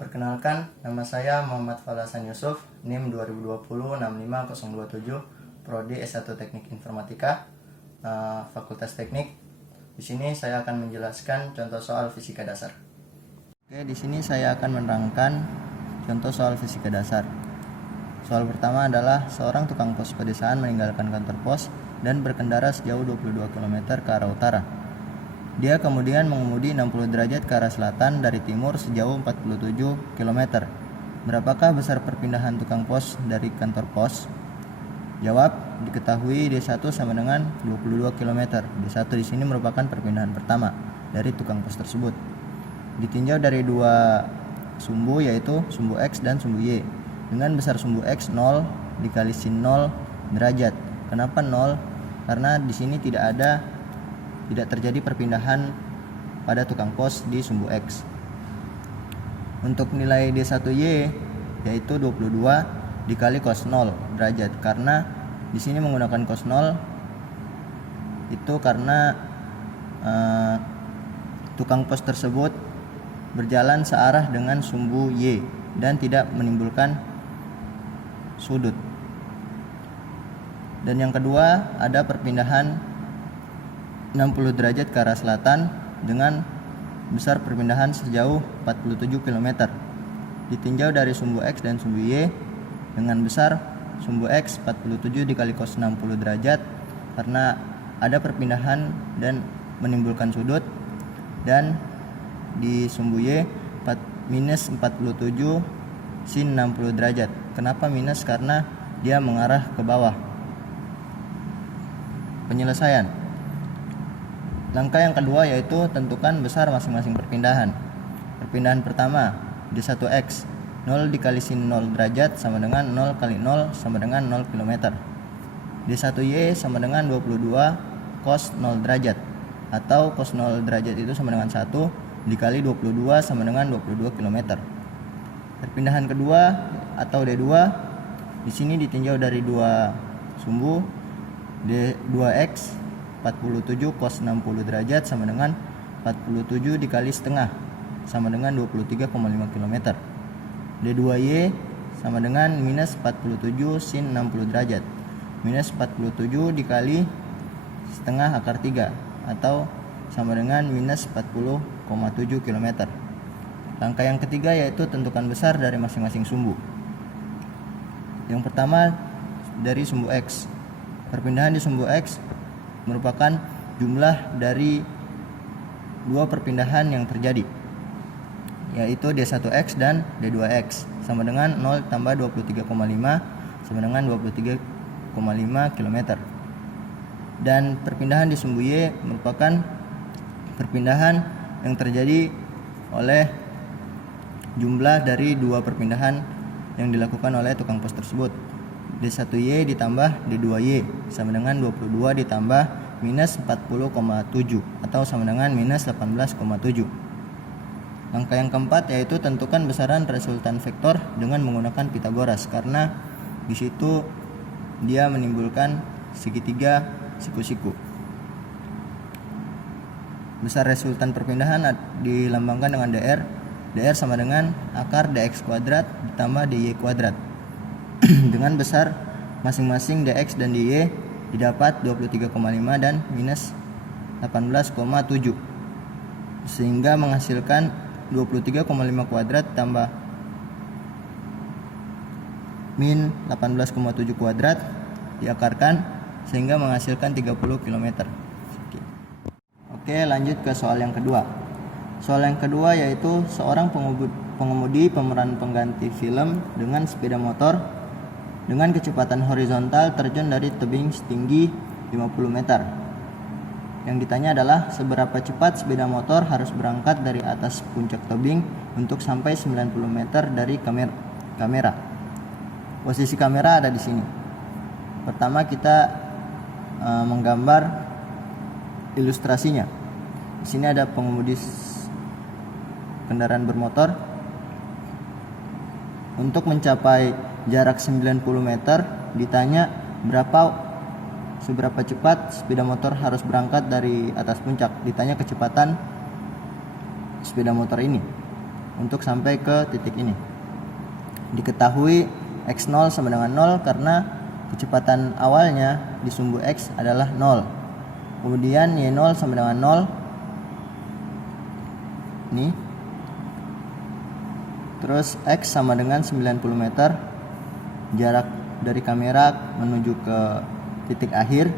Perkenalkan, nama saya Muhammad Falasan Yusuf, NIM 2020-65027, Prodi S1 Teknik Informatika, Fakultas Teknik. Di sini saya akan menjelaskan contoh soal fisika dasar. Oke, di sini saya akan menerangkan contoh soal fisika dasar. Soal pertama adalah seorang tukang pos pedesaan meninggalkan kantor pos dan berkendara sejauh 22 km ke arah utara. Dia kemudian mengemudi 60 derajat ke arah selatan dari timur sejauh 47 km. Berapakah besar perpindahan tukang pos dari kantor pos? Jawab, diketahui D1 sama dengan 22 km. D1 di sini merupakan perpindahan pertama dari tukang pos tersebut. Ditinjau dari dua sumbu, yaitu sumbu X dan sumbu Y. Dengan besar sumbu X 0 dikali sin 0 derajat. Kenapa 0? Karena di sini tidak terjadi perpindahan pada tukang pos di sumbu X. Untuk nilai D1Y yaitu 22 dikali cos 0 derajat, karena di sini menggunakan cos 0 itu karena tukang pos tersebut berjalan searah dengan sumbu Y dan tidak menimbulkan sudut. Dan yang kedua, ada perpindahan 60 derajat ke arah selatan dengan besar perpindahan sejauh 47 km. Ditinjau dari sumbu X dan sumbu Y dengan besar sumbu X 47 dikali cos 60 derajat karena ada perpindahan dan menimbulkan sudut, dan di sumbu Y minus 47 sin 60 derajat. Kenapa minus? Karena dia mengarah ke bawah. Penyelesaian. Langkah yang kedua yaitu tentukan besar masing-masing perpindahan. Perpindahan pertama, D1X 0 dikali sin 0 derajat sama dengan 0 kali 0 sama dengan 0 km. D1Y sama dengan 22 cos 0 derajat, atau cos 0 derajat itu sama dengan 1 dikali 22 sama dengan 22 km. Perpindahan kedua atau D2 di sini ditinjau dari dua sumbu. D2X 47 cos 60 derajat sama dengan 47 dikali setengah sama dengan 23,5 km. D2Y sama dengan minus 47 sin 60 derajat. Minus 47 dikali setengah akar 3 atau sama dengan minus 40,7 km. Langkah yang ketiga yaitu tentukan besar dari masing-masing sumbu. Yang pertama dari sumbu X. Perpindahan di sumbu X merupakan jumlah dari dua perpindahan yang terjadi, yaitu D1X dan D2X, sama dengan 0 tambah 23,5 sama dengan 23,5 km. Dan perpindahan di sumbu Y merupakan perpindahan yang terjadi oleh jumlah dari dua perpindahan yang dilakukan oleh tukang pos tersebut. D1Y ditambah D2Y sama dengan 22 ditambah minus 40,7 atau sama dengan minus 18,7. Langkah yang keempat yaitu tentukan besaran resultan vektor dengan menggunakan Pythagoras, karena di situ dia menimbulkan segitiga siku-siku. Besar resultan perpindahan dilambangkan dengan DR. DR sama dengan akar dx kuadrat ditambah dy kuadrat. Dengan besar masing-masing dx dan dy didapat 23,5 dan minus 18,7, sehingga menghasilkan 23,5 kuadrat tambah min 18,7 kuadrat diakarkan sehingga menghasilkan 30 km. Oke, lanjut ke soal yang kedua. Soal yang kedua yaitu seorang pengemudi pemeran pengganti film dengan sepeda motor dengan kecepatan horizontal terjun dari tebing setinggi 50 meter. Yang ditanya adalah seberapa cepat sepeda motor harus berangkat dari atas puncak tebing untuk sampai 90 meter dari kamera. Posisi kamera ada di sini. Pertama kita menggambar ilustrasinya. Di sini ada pengemudi kendaraan bermotor. Untuk mencapai jarak 90 meter ditanya seberapa cepat sepeda motor harus berangkat dari atas puncak. Ditanya kecepatan sepeda motor ini. untuk sampai ke titik ini. Diketahui x0 sama dengan 0 karena kecepatan awalnya di sumbu x adalah 0. Kemudian y0 sama dengan 0. Ini. Terus x sama dengan 90 meter. Jarak dari kamera menuju ke titik akhir.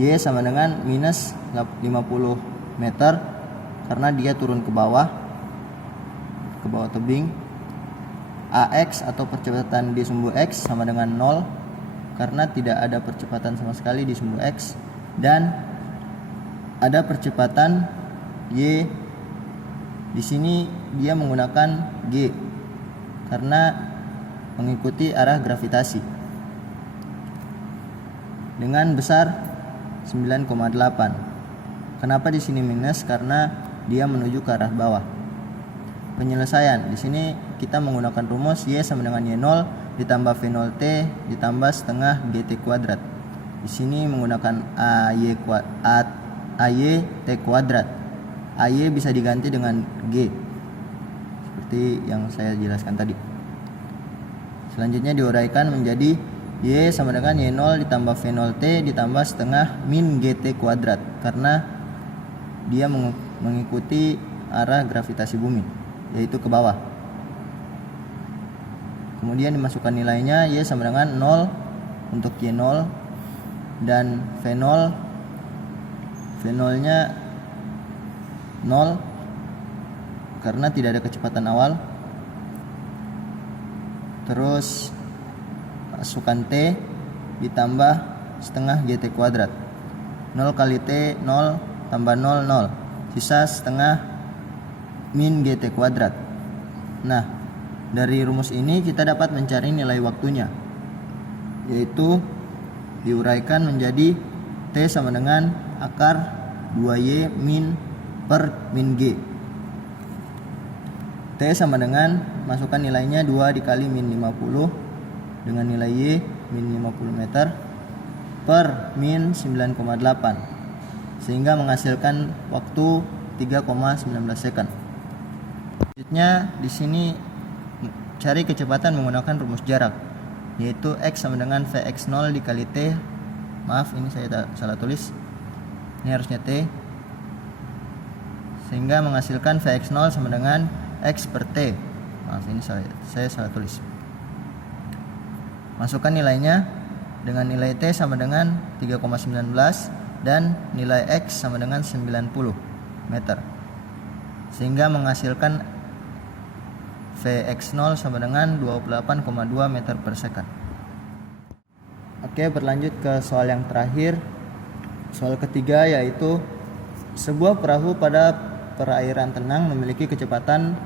Y sama dengan minus 50 meter karena dia turun ke bawah tebing. AX atau percepatan di sumbu X sama dengan 0 karena tidak ada percepatan sama sekali di sumbu X, dan ada percepatan Y. Di sini dia menggunakan G karena mengikuti arah gravitasi dengan besar 9,8. Kenapa di sini minus? Karena dia menuju ke arah bawah. Penyelesaian. Di sini kita menggunakan rumus Y sama dengan Y0 ditambah V0T ditambah setengah GT kuadrat. Di sini menggunakan AY T kuadrat. AY bisa diganti dengan G seperti yang saya jelaskan tadi. Selanjutnya diuraikan menjadi Y sama dengan Y0 ditambah V0T ditambah setengah min GT kuadrat karena dia mengikuti arah gravitasi bumi, yaitu ke bawah. Kemudian dimasukkan nilainya, Y sama dengan 0 untuk Y0 dan V0 nya 0 karena tidak ada kecepatan awal. Terus masukkan T ditambah setengah GT kuadrat. 0 kali T 0 tambah 0 0. Sisa setengah min GT kuadrat. Nah, dari rumus ini kita dapat mencari nilai waktunya, yaitu diuraikan menjadi T sama dengan akar 2Y min per min G. T sama dengan, masukkan nilainya 2 dikali min 50 dengan nilai Y min 50 meter per min 9,8 sehingga menghasilkan waktu 3,19 second. Selanjutnya di sini cari kecepatan menggunakan rumus jarak, yaitu X sama dengan Vx0 dikali T. Maaf, ini saya salah tulis. Ini harusnya T. Sehingga menghasilkan Vx0 sama dengan X per T. Maaf, ini saya salah tulis. Masukkan nilainya dengan nilai T sama dengan 3,19 dan nilai X sama dengan 90 meter. Sehingga menghasilkan Vx0 sama dengan 28,2 meter per second. Oke, berlanjut ke soal yang terakhir. Soal ketiga yaitu sebuah perahu pada perairan tenang memiliki kecepatan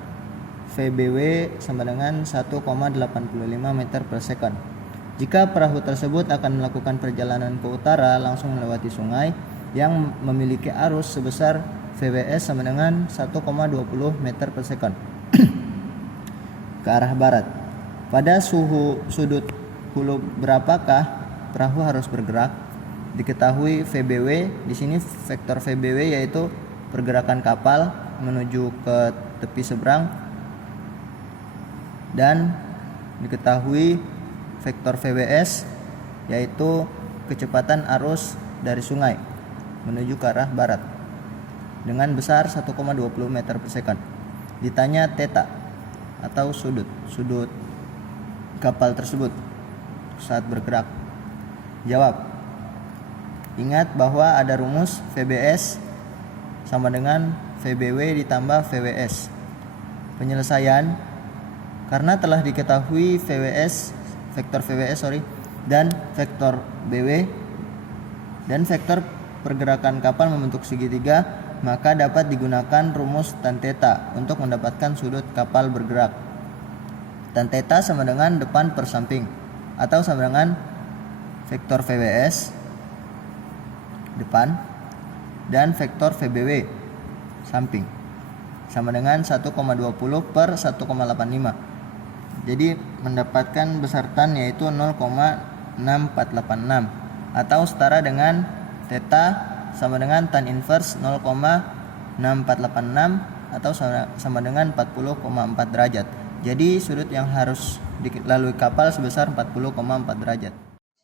VBW sama dengan 1,85 meter per second. Jika perahu tersebut akan melakukan perjalanan ke utara langsung melewati sungai yang memiliki arus sebesar VWS sama dengan 1,20 meter per second ke arah barat. Pada sudut hulu berapakah perahu harus bergerak? Diketahui VBW, di sini vektor VBW yaitu pergerakan kapal menuju ke tepi seberang, dan diketahui vektor VWS yaitu kecepatan arus dari sungai menuju ke arah barat dengan besar 1,20 meter per second. Ditanya theta atau sudut kapal tersebut saat bergerak. Jawab. Ingat bahwa ada rumus VBS sama dengan VBW ditambah VWS. Penyelesaian, karena telah diketahui vektor VWS dan vektor BW dan vektor pergerakan kapal membentuk segitiga, maka dapat digunakan rumus tan theta untuk mendapatkan sudut kapal bergerak. Tan theta sama dengan depan per samping atau sama dengan vektor VWS depan dan vektor VBW samping sama dengan 1,20 per 1,85. Jadi mendapatkan besar tan yaitu 0,6486 atau setara dengan theta sama dengan tan inverse 0,6486 atau sama dengan 40,4 derajat. Jadi sudut yang harus dilalui kapal sebesar 40,4 derajat.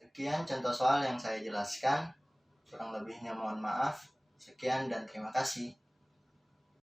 Sekian contoh soal yang saya jelaskan. Kurang lebihnya mohon maaf. Sekian dan terima kasih.